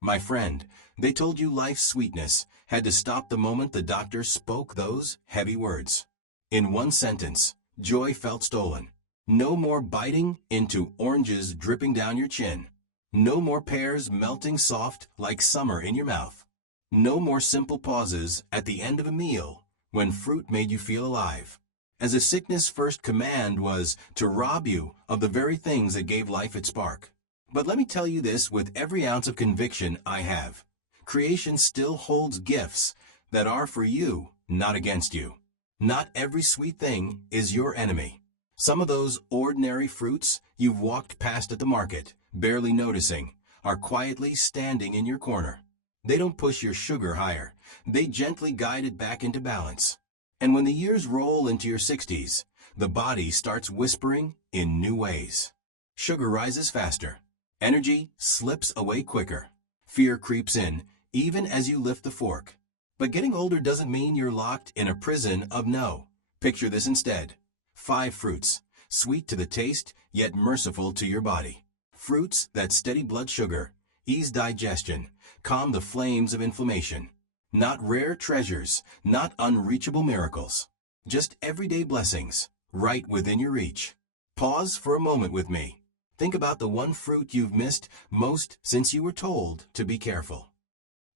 My friend, they told you life's sweetness had to stop the moment the doctor spoke those heavy words. In one sentence, joy felt stolen. No more biting into oranges dripping down your chin. No more pears melting soft like summer in your mouth. No more simple pauses at the end of a meal when fruit made you feel alive. As a sickness' first command was to rob you of the very things that gave life its spark. But let me tell you this with every ounce of conviction I have. Creation still holds gifts that are for you, not against you. Not every sweet thing is your enemy. Some of those ordinary fruits you've walked past at the market, barely noticing, are quietly standing in your corner. They don't push your sugar higher. They gently guide it back into balance. And when the years roll into your 60s, the body starts whispering in new ways. Sugar rises faster. Energy slips away quicker. Fear creeps in, even as you lift the fork. But getting older doesn't mean you're locked in a prison of no. Picture this instead. 5 fruits, sweet to the taste, yet merciful to your body. Fruits that steady blood sugar, ease digestion, calm the flames of inflammation. Not rare treasures, not unreachable miracles. Just everyday blessings, right within your reach. Pause for a moment with me. Think about the one fruit you've missed most since you were told to be careful.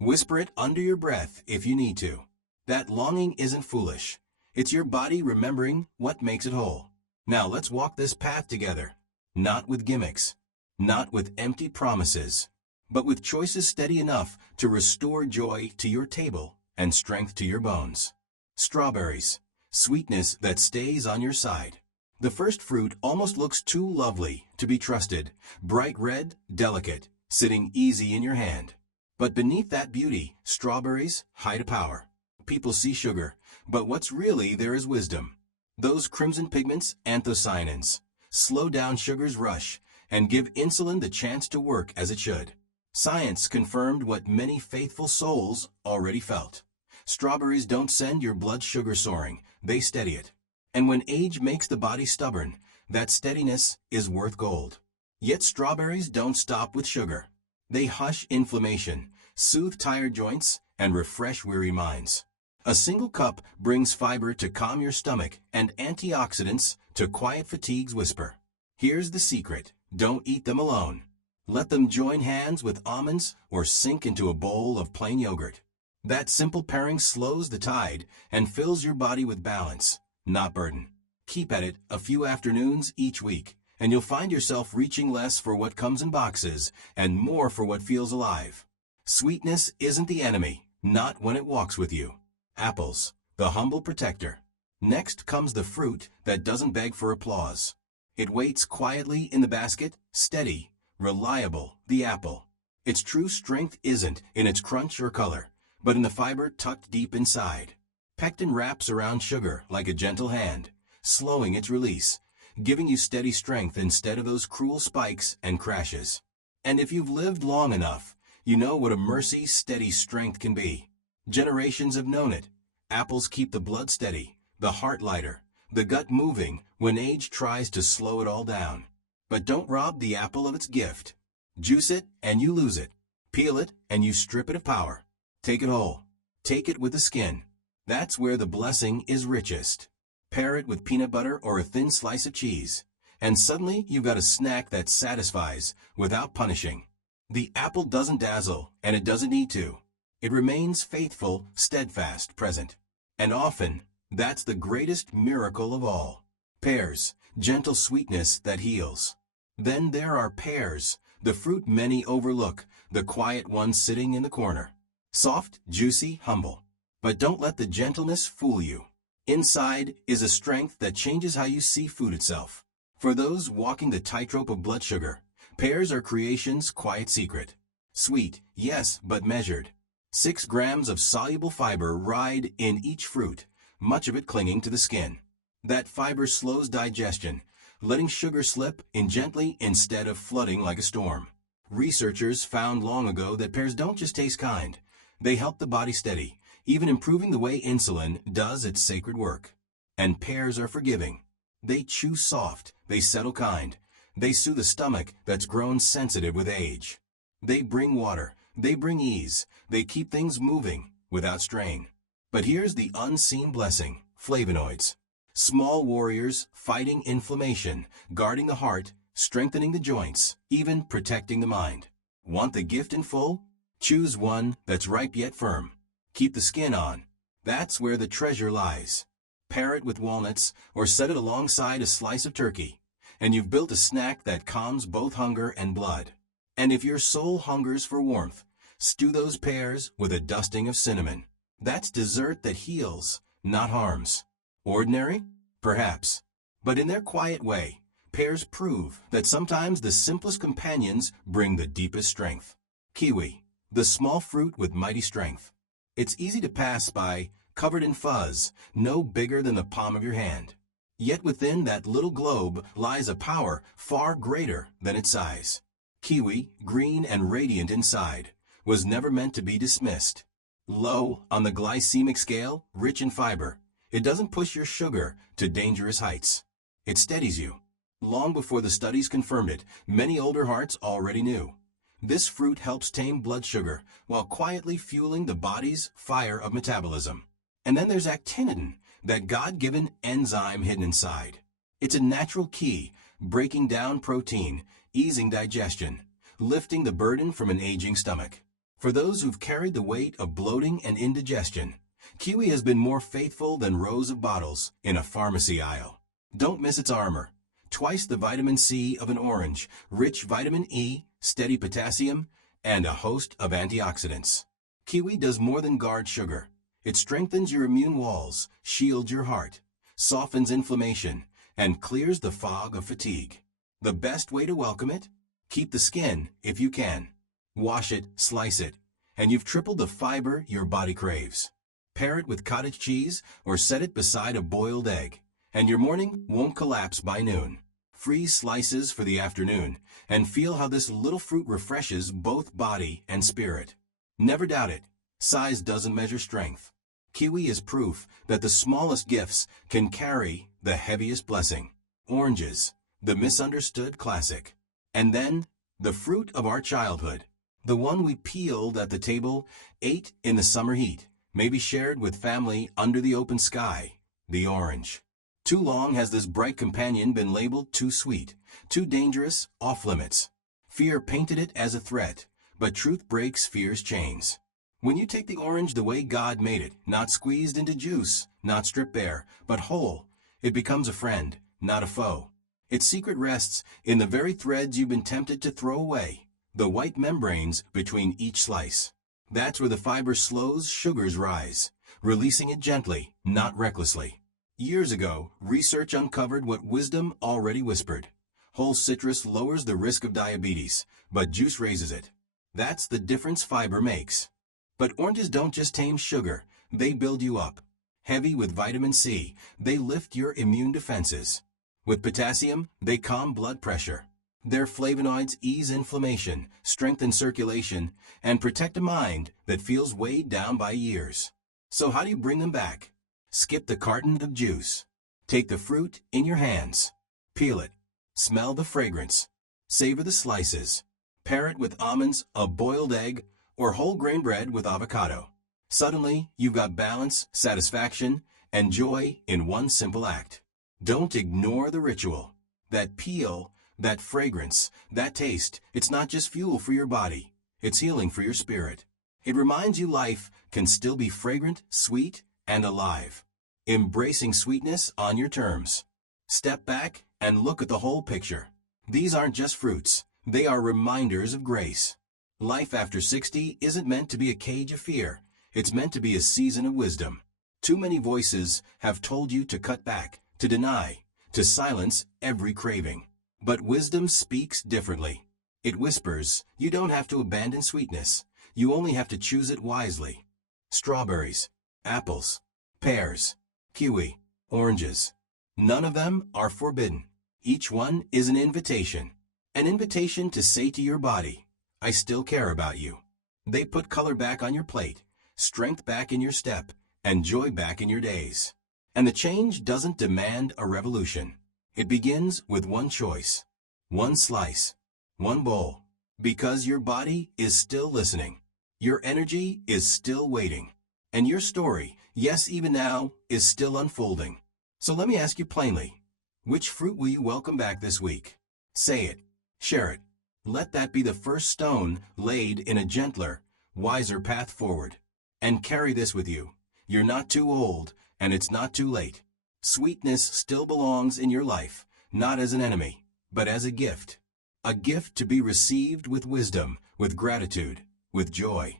Whisper it under your breath if you need to. That longing isn't foolish. It's your body remembering what makes it whole. Now let's walk this path together. Not with gimmicks, not with empty promises, but with choices steady enough to restore joy to your table and strength to your bones. Strawberries, sweetness that stays on your side. The first fruit almost looks too lovely to be trusted, bright red, delicate, sitting easy in your hand. But beneath that beauty, strawberries hide a power. People see sugar, but what's really there is wisdom. Those crimson pigments, anthocyanins, slow down sugar's rush and give insulin the chance to work as it should. Science confirmed what many faithful souls already felt. Strawberries don't send your blood sugar soaring, they steady it. And when age makes the body stubborn, that steadiness is worth gold. Yet strawberries don't stop with sugar. They hush inflammation, soothe tired joints, and refresh weary minds. A single cup brings fiber to calm your stomach and antioxidants to quiet fatigue's whisper. Here's the secret. Don't eat them alone. Let them join hands with almonds or sink into a bowl of plain yogurt. That simple pairing slows the tide and fills your body with balance, not burden. Keep at it a few afternoons each week, and you'll find yourself reaching less for what comes in boxes and more for what feels alive. Sweetness isn't the enemy, not when it walks with you. Apples, the humble protector. Next comes the fruit that doesn't beg for applause. It waits quietly in the basket, steady, reliable, the apple. Its true strength isn't in its crunch or color, but in the fiber tucked deep inside. Pectin wraps around sugar like a gentle hand, slowing its release, giving you steady strength instead of those cruel spikes and crashes. And if you've lived long enough, you know what a mercy steady strength can be. Generations have known it. Apples keep the blood steady, the heart lighter, the gut moving when age tries to slow it all down. But don't rob the apple of its gift. Juice it and you lose it. Peel it and you strip it of power. Take it whole. Take it with the skin. That's where the blessing is richest. Pair it with peanut butter or a thin slice of cheese, and suddenly you've got a snack that satisfies without punishing. The apple doesn't dazzle, and it doesn't need to. It remains faithful, steadfast, present. And often, that's the greatest miracle of all. Pears, gentle sweetness that heals. Then there are pears, the fruit many overlook, the quiet one sitting in the corner. Soft, juicy, humble. But don't let the gentleness fool you. Inside is a strength that changes how you see food itself. For those walking the tightrope of blood sugar, pears are creation's quiet secret. Sweet, yes, but measured. 6 grams of soluble fiber ride in each fruit, much of it clinging to the skin. That fiber slows digestion, letting sugar slip in gently instead of flooding like a storm. Researchers found long ago that pears don't just taste kind. They help the body steady, even improving the way insulin does its sacred work. And pears are forgiving. They chew soft, they settle kind. They soothe the stomach that's grown sensitive with age. They bring water, They bring ease. They keep things moving without strain. But here's the unseen blessing: flavonoids. Small warriors fighting inflammation, guarding the heart, strengthening the joints, even protecting the mind. Want the gift in full? Choose one that's ripe yet firm. Keep the skin on. That's where the treasure lies. Pair it with walnuts or set it alongside a slice of turkey, and you've built a snack that calms both hunger and blood. And if your soul hungers for warmth, stew those pears with a dusting of cinnamon. That's dessert that heals, not harms. Ordinary? Perhaps. But in their quiet way, pears prove that sometimes the simplest companions bring the deepest strength. Kiwi, the small fruit with mighty strength. It's easy to pass by, covered in fuzz, no bigger than the palm of your hand. Yet within that little globe lies a power far greater than its size. Kiwi, green and radiant inside, was never meant to be dismissed. Low on the glycemic scale, rich in fiber, it doesn't push your sugar to dangerous heights. It steadies you. Long before the studies confirmed it, many older hearts already knew. This fruit helps tame blood sugar while quietly fueling the body's fire of metabolism. And then there's actinitin, that God-given enzyme hidden inside. It's a natural key, breaking down protein, easing digestion, lifting the burden from an aging stomach. For those who've carried the weight of bloating and indigestion, kiwi has been more faithful than rows of bottles in a pharmacy aisle. Don't miss its armor. Twice the vitamin C of an orange, rich vitamin E, steady potassium, and a host of antioxidants. Kiwi does more than guard sugar. It strengthens your immune walls, shields your heart, softens inflammation, and clears the fog of fatigue. The best way to welcome it? Keep the skin if you can. Wash it, slice it, and you've tripled the fiber your body craves. Pair it with cottage cheese or set it beside a boiled egg, and your morning won't collapse by noon. Freeze slices for the afternoon, and feel how this little fruit refreshes both body and spirit. Never doubt it. Size doesn't measure strength. Kiwi is proof that the smallest gifts can carry the heaviest blessing. Oranges, the misunderstood classic. And then, the fruit of our childhood. The one we peeled at the table, ate in the summer heat, maybe shared with family under the open sky. The orange. Too long has this bright companion been labeled too sweet, too dangerous, off limits. Fear painted it as a threat, but truth breaks fear's chains. When you take the orange the way God made it, not squeezed into juice, not stripped bare, but whole, it becomes a friend, not a foe. Its secret rests in the very threads you've been tempted to throw away, the white membranes between each slice. That's where the fiber slows sugar's rise, releasing it gently, not recklessly. Years ago, research uncovered what wisdom already whispered. Whole citrus lowers the risk of diabetes, but juice raises it. That's the difference fiber makes. But oranges don't just tame sugar, they build you up. Heavy with vitamin C, they lift your immune defenses. With potassium, they calm blood pressure. Their flavonoids ease inflammation, strengthen circulation, and protect a mind that feels weighed down by years. So how do you bring them back? Skip the carton of juice. Take the fruit in your hands. Peel it. Smell the fragrance. Savor the slices. Pair it with almonds, a boiled egg, or whole grain bread with avocado. Suddenly, you've got balance, satisfaction, and joy in one simple act. Don't ignore the ritual. That peel, that fragrance, that taste, it's not just fuel for your body. It's healing for your spirit. It reminds you life can still be fragrant, sweet, and alive. Embracing sweetness on your terms. Step back and look at the whole picture. These aren't just fruits. They are reminders of grace. Life after 60 isn't meant to be a cage of fear. It's meant to be a season of wisdom. Too many voices have told you to cut back, to deny, to silence every craving. But wisdom speaks differently. It whispers, you don't have to abandon sweetness. You only have to choose it wisely. Strawberries, apples, pears, kiwi, oranges. None of them are forbidden. Each one is an invitation. An invitation to say to your body, I still care about you. They put color back on your plate, strength back in your step, and joy back in your days. And the change doesn't demand a revolution. It begins with one choice, one slice, one bowl, because your body is still listening. Your energy is still waiting. And your story, yes, even now, is still unfolding. So let me ask you plainly, which fruit will you welcome back this week? Say it. Share it. Let that be the first stone laid in a gentler, wiser path forward. And carry this with you. You're not too old, and it's not too late. Sweetness still belongs in your life, not as an enemy, but as a gift. A gift to be received with wisdom, with gratitude, with joy.